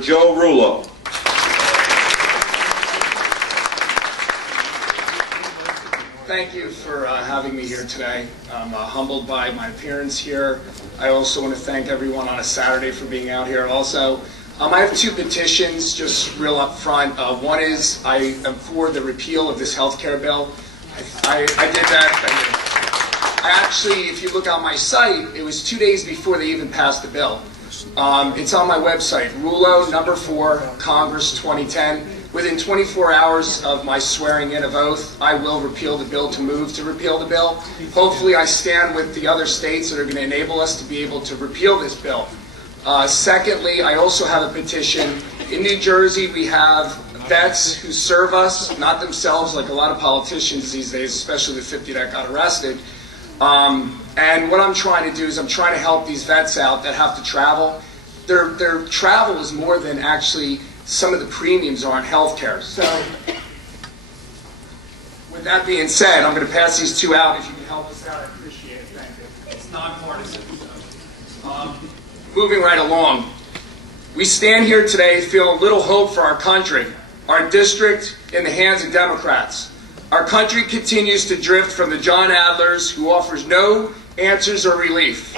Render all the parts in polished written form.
Joe Rullo. Thank you for having me here today. I'm humbled by my appearance here. I also want to thank everyone on a Saturday for being out here also. I have two petitions, just real up front. One is I am for the repeal of this health care bill. I did that. I actually, if you look on my site, it was 2 days before they even passed the bill. It's on my website, Rullo, number 4, Congress 2010. Within 24 hours of my swearing in of oath, I will repeal the bill to move to repeal the bill. Hopefully I stand with the other states that are going to enable us to be able to repeal this bill. Secondly, I also have a petition. In New Jersey, we have vets who serve us, not themselves like a lot of politicians these days, especially the 50 that got arrested. And what I'm trying to do is I'm trying to help these vets out that have to travel. Their travel is more than actually some of the premiums are on health care. So, with that being said, I'm going to pass these two out. If you can help us out, I appreciate it. Thank you. It's nonpartisan. Moving right along. We stand here today feeling little hope for our country, our district in the hands of Democrats. Our country continues to drift from the John Adlers who offers no answers or relief.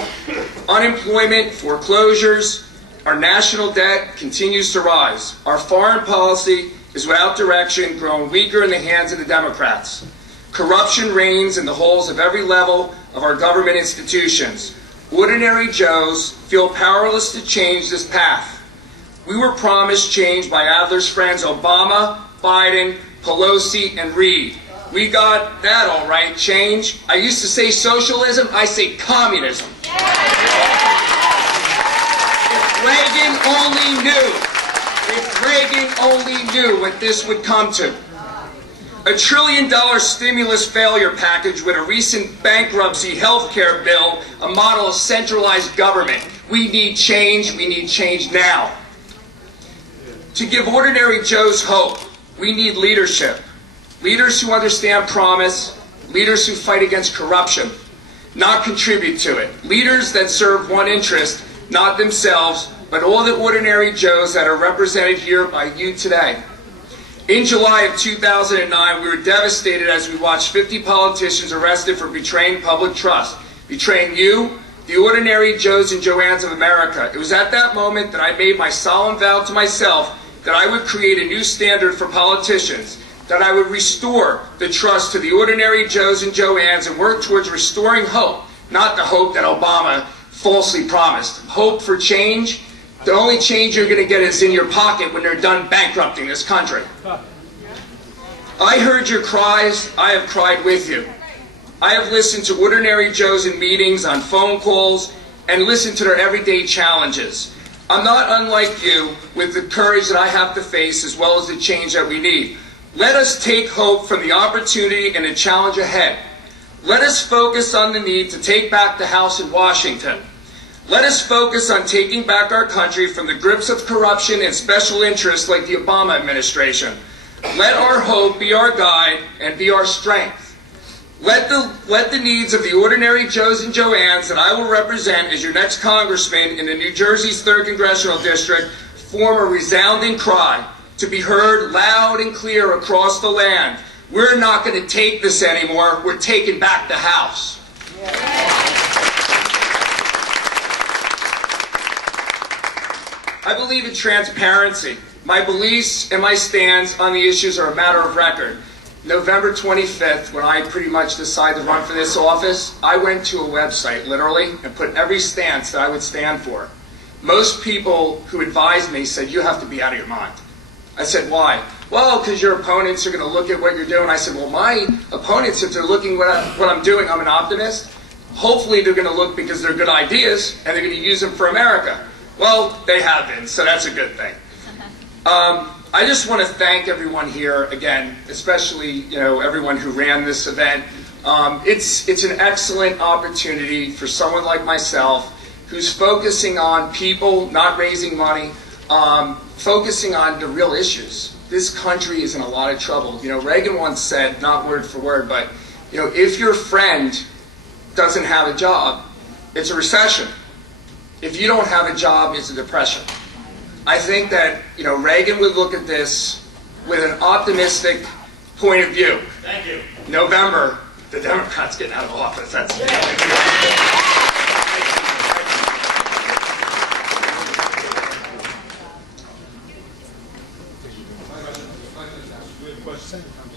Unemployment, foreclosures, our national debt continues to rise. Our foreign policy is without direction, growing weaker in the hands of the Democrats. Corruption reigns in the halls of every level of our government institutions. Ordinary Joes feel powerless to change this path. We were promised change by Adler's friends Obama, Biden, Pelosi, and Reid. We got that all right, change. I used to say socialism, I say communism. If Reagan only knew what this would come to. $1 trillion stimulus failure package with a recent bankruptcy health care bill, a model of centralized government. We need change now. To give ordinary Joes hope, we need leadership. Leaders who understand promise, leaders who fight against corruption, not contribute to it. Leaders that serve one interest, not themselves, but all the ordinary Joes that are represented here by you today. In July of 2009, we were devastated as we watched 50 politicians arrested for betraying public trust, betraying you, the ordinary Joes and Joannes of America. It was at that moment that I made my solemn vow to myself that I would create a new standard for politicians, that I would restore the trust to the ordinary Joes and Joannes and work towards restoring hope, not the hope that Obama falsely promised. Hope for change. The only change you're going to get is in your pocket when they're done bankrupting this country. I heard your cries. I have cried with you. I have listened to ordinary Joes in meetings, on phone calls, and listened to their everyday challenges. I'm not unlike you with the courage that I have to face as well as the change that we need. Let us take hope from the opportunity and the challenge ahead. Let us focus on the need to take back the House in Washington. Let us focus on taking back our country from the grips of corruption and special interests like the Obama administration. Let our hope be our guide and be our strength. Let the needs of the ordinary Joes and Joannes that I will represent as your next congressman in the New Jersey's 3rd Congressional District form a resounding cry to be heard loud and clear across the land. We're not going to take this anymore. We're taking back the House. I believe in transparency. My beliefs and my stands on the issues are a matter of record. November 25th, when I pretty much decided to run for this office, I went to a website, literally, and put every stance that I would stand for. Most people who advised me said, you have to be out of your mind. I said, why? Well, because your opponents are going to look at what you're doing. I said, well, my opponents, if they're looking at what I'm doing, I'm an optimist. Hopefully they're going to look because they're good ideas, and they're going to use them for America. Well, they have been, so that's a good thing. I just want to thank everyone here again, especially everyone who ran this event. It's an excellent opportunity for someone like myself who's focusing on people, not raising money, focusing on the real issues. This country is in a lot of trouble. Reagan once said, not word for word, but if your friend doesn't have a job, it's a recession. If you don't have a job, it's a depression. I think that, you know, Reagan would look at this with an optimistic point of view. Thank you. November, the Democrats getting out of office. That's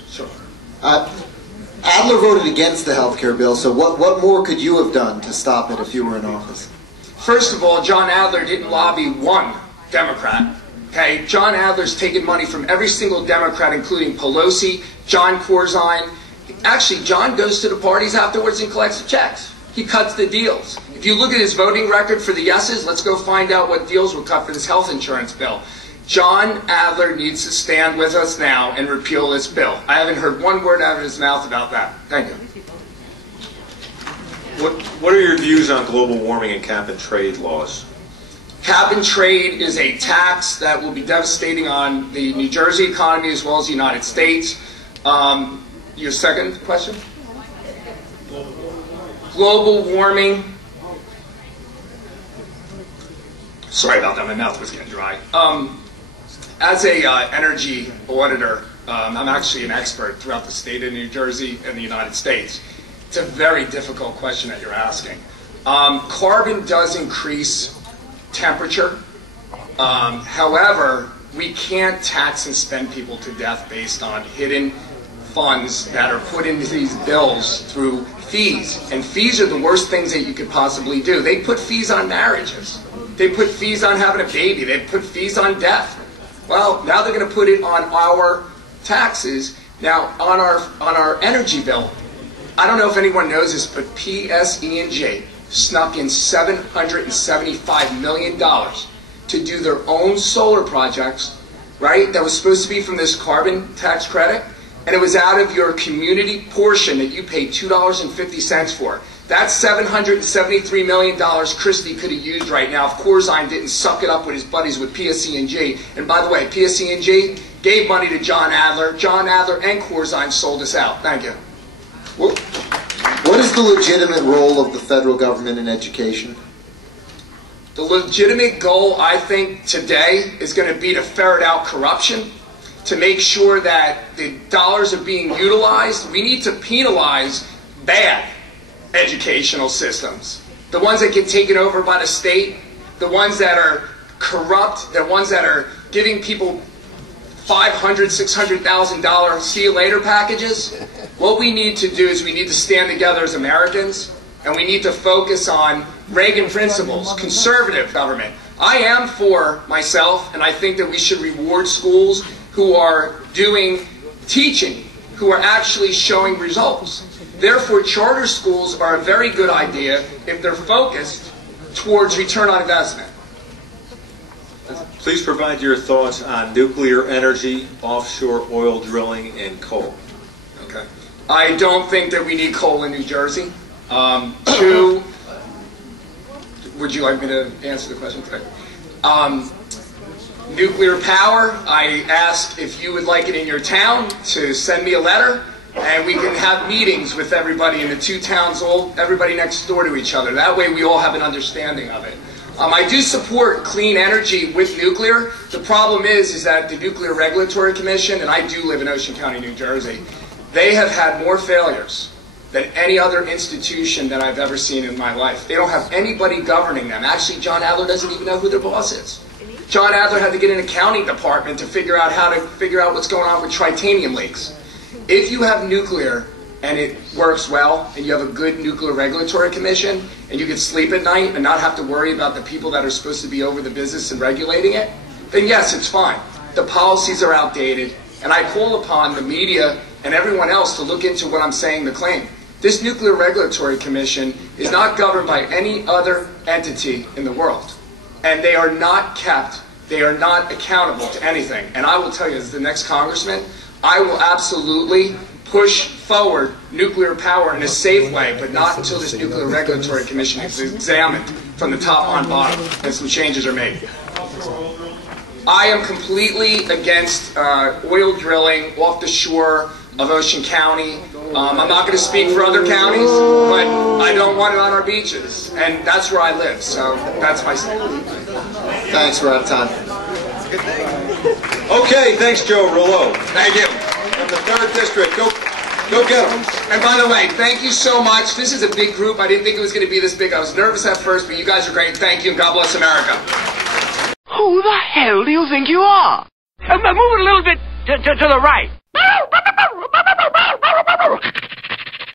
Sure. Adler voted against the health care bill, so what more could you have done to stop it if you were in office? First of all, John Adler didn't lobby one Democrat. Okay, John Adler's taken money from every single Democrat, including Pelosi, John Corzine. Actually, John goes to the parties afterwards and collects the checks. He cuts the deals. If you look at his voting record for the yeses, let's go find out what deals were cut for this health insurance bill. John Adler needs to stand with us now and repeal this bill. I haven't heard one word out of his mouth about that. Thank you. What are your views on global warming and cap and trade laws? Cap and trade is a tax that will be devastating on the New Jersey economy as well as the United States. Your second question? Global warming. Sorry about that, my mouth was getting dry. As a energy auditor, I'm actually an expert throughout the state of New Jersey and the United States. It's a very difficult question that you're asking. Carbon does increase temperature. However, we can't tax and spend people to death based on hidden funds that are put into these bills through fees. And fees are the worst things that you could possibly do. They put fees on marriages. They put fees on having a baby. They put fees on death. Well, now they're going to put it on our taxes. Now, on our energy bill, I don't know if anyone knows this, but PSE&G snuck in $775 million to do their own solar projects, right? That was supposed to be from this carbon tax credit, and it was out of your community portion that you paid $2.50 for. That's $773 million Christie could have used right now if Corzine didn't suck it up with his buddies with PSE&G. And by the way, PSE&G gave money to John Adler. John Adler and Corzine sold us out. Thank you. What is the legitimate role of the federal government in education? The legitimate goal, I think, today is going to be to ferret out corruption, to make sure that the dollars are being utilized. We need to penalize bad educational systems. The ones that get taken over by the state, the ones that are corrupt, the ones that are giving people $500,000, $600,000 see you later packages. What we need to do is we need to stand together as Americans, and we need to focus on Reagan principles, conservative government. I am for myself, and I think that we should reward schools who are doing teaching, who are actually showing results. Therefore, charter schools are a very good idea if they're focused towards return on investment. Please provide your thoughts on nuclear energy, offshore oil drilling, and coal. Okay. I don't think that we need coal in New Jersey. Two, would you like me to answer the question? Nuclear power, I asked if you would like it in your town to send me a letter, and we can have meetings with everybody in the two towns, everybody next door to each other. That way we all have an understanding of it. I do support clean energy with nuclear. The problem is that the Nuclear Regulatory Commission, and I do live in Ocean County, New Jersey, they have had more failures than any other institution that I've ever seen in my life. They don't have anybody governing them. Actually, John Adler doesn't even know who their boss is. John Adler had to get an accounting department to figure out what's going on with tritanium leaks. If you have nuclear and it works well, and you have a good Nuclear Regulatory Commission, and you can sleep at night and not have to worry about the people that are supposed to be over the business and regulating it, then yes, it's fine. The policies are outdated, and I call upon the media and everyone else to look into what I'm saying, the claim. This Nuclear Regulatory Commission is not governed by any other entity in the world. And they are not kept, they are not accountable to anything. And I will tell you, as the next congressman, I will absolutely push forward nuclear power in a safe way, but not until this Nuclear Regulatory Commission is examined from the top on bottom and some changes are made. I am completely against oil drilling off the shore of Ocean County. I'm not going to speak for other counties, but I don't want it on our beaches, and that's where I live, so that's my statement. Thanks, we're out of time. Okay, thanks, Joe Rullo. Thank you. From the 3rd District, go get them. And by the way, thank you so much. This is a big group. I didn't think it was going to be this big. I was nervous at first, but you guys are great. Thank you, and God bless America. Who the hell do you think you are? Move it a little bit to the right.